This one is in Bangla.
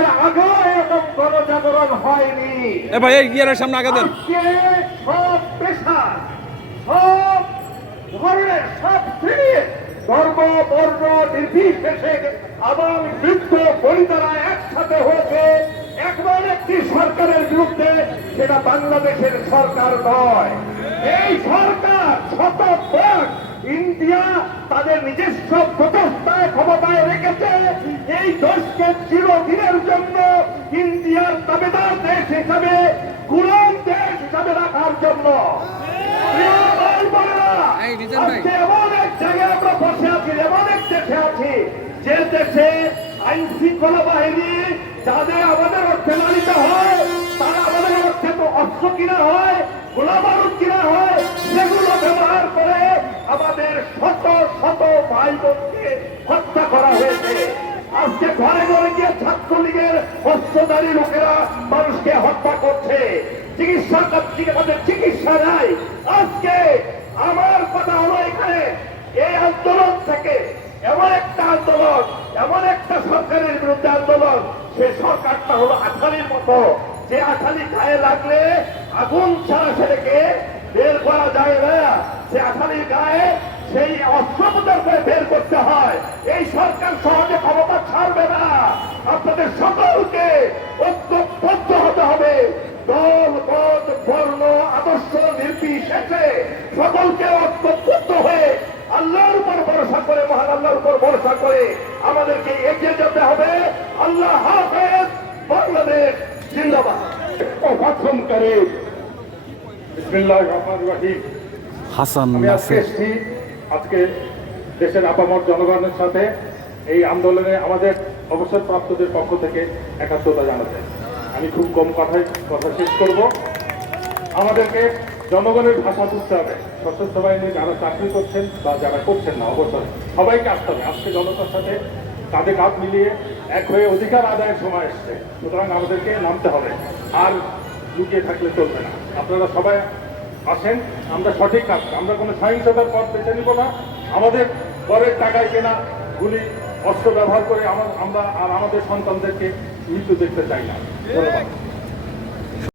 এর আগে এরকম গণজাগরণ হয়নি। এ ভাই এই গিয়ারের সামনে আগে দেন। আজকে সব পেশা, সব ধরনের, সব শ্রেণীর, ধর্ম বর্ণ নির্বিশেষে আবার বৃদ্ধ বনিতারা একসাথে হয়েছে একবার একটি সরকারের বিরুদ্ধে। সেটা বাংলাদেশের সরকার নয়। এই সরকার শতভাগ ইন্ডিয়া তাদের নিজস্ব প্রচেষ্টায় ক্ষমতায় রেখেছে এই দেশকে চিরদিনের জন্য ইন্ডিয়ার দাবিদার দেশ হিসাবে, গোলাম দেশ হিসাবে রাখার জন্য। আজকে এমন এক জায়গায় আমরা বসে আছি, এমন এক দেশে আছি যে দেশে আইন শৃঙ্খলা বাহিনী যাদের আমাদের অর্থে লালিত হয়, তারা আমাদের অর্থে তো অস্ত্র কিনা হয়, গোলা বারুদ কিনা হয়, সেগুলো ব্যবহার করে আমাদের শত শত ভাই বোনকে হত্যা করা হয়েছে। আজকে ঘরে ঘরে গিয়ে ছাত্রলীগের অস্ত্রধারী লোকেরা মানুষকে হত্যা করছে। চিকিৎসা তাদের চিকিৎসা নাই। আজকে আমার কথা হলো এখানে এই আন্দোলন থেকে এমন একটা আন্দোলন, এমন একটা সরকারের বিরুদ্ধে আন্দোলন, সে সরকারটা হলো আঠালির মতো, যে আঠালি গায়ে লাগলে আগুন ছাড়া সেটাকে বের করা যায় না। সে আঠালির গায়ে সেই অস্ত্রোপচার করে বের করতে হয়। এই সরকার সহজে ক্ষমতা ছাড়বে না। আপনাদের সকলকে ঐক্যবদ্ধ হতে হবে। দল মত বর্ণ আদর্শ নির্বিশেষে সকলকে ঐক্যবদ্ধ হয়ে আল্লাহর উপর ভরসা করে, মহান আল্লাহর উপর ভরসা করে আমাদেরকে এগিয়ে যেতে হবে। আল্লাহ হাফেজ। বাংলাদেশ জিন্দাবাদ। প্রথম করে বিসমিল্লাহির রহমানির রহিম। হাসান আমি আজকে নাসির। এসেছি আজকে দেশের আপামর জনগণের সাথে এই আন্দোলনে আমাদের অবসরপ্রাপ্তদের পক্ষ থেকে একাত্মতা জানাতে। আমি খুব কম কথা শেষ করব। আমাদেরকে জনগণের ভাষা বুঝতে হবে। সশস্ত্র বাহিনী যারা চাকরি করছেন বা যারা করছেন না, অবসরে সবাইকে আসতে হবে। আজকে জনতার সাথে কাঁধে কাঁধ মিলিয়ে এক হয়ে অধিকার আদায়ের সময় এসছে। সুতরাং আমাদেরকে নামতে হবে, আর লুকিয়ে থাকলে চলবে না। আপনারা সবাই আসেন, আমরা সঠিক কাজ, আমরা কোনো সহিংসতার পথ বেছে নিব না। আমাদের পরের টাকায় কেনা গুলি অস্ত্র ব্যবহার করে আমরা আর আমাদের সন্তানদেরকে মৃত্যু দেখতে চাই না। ধন্যবাদ।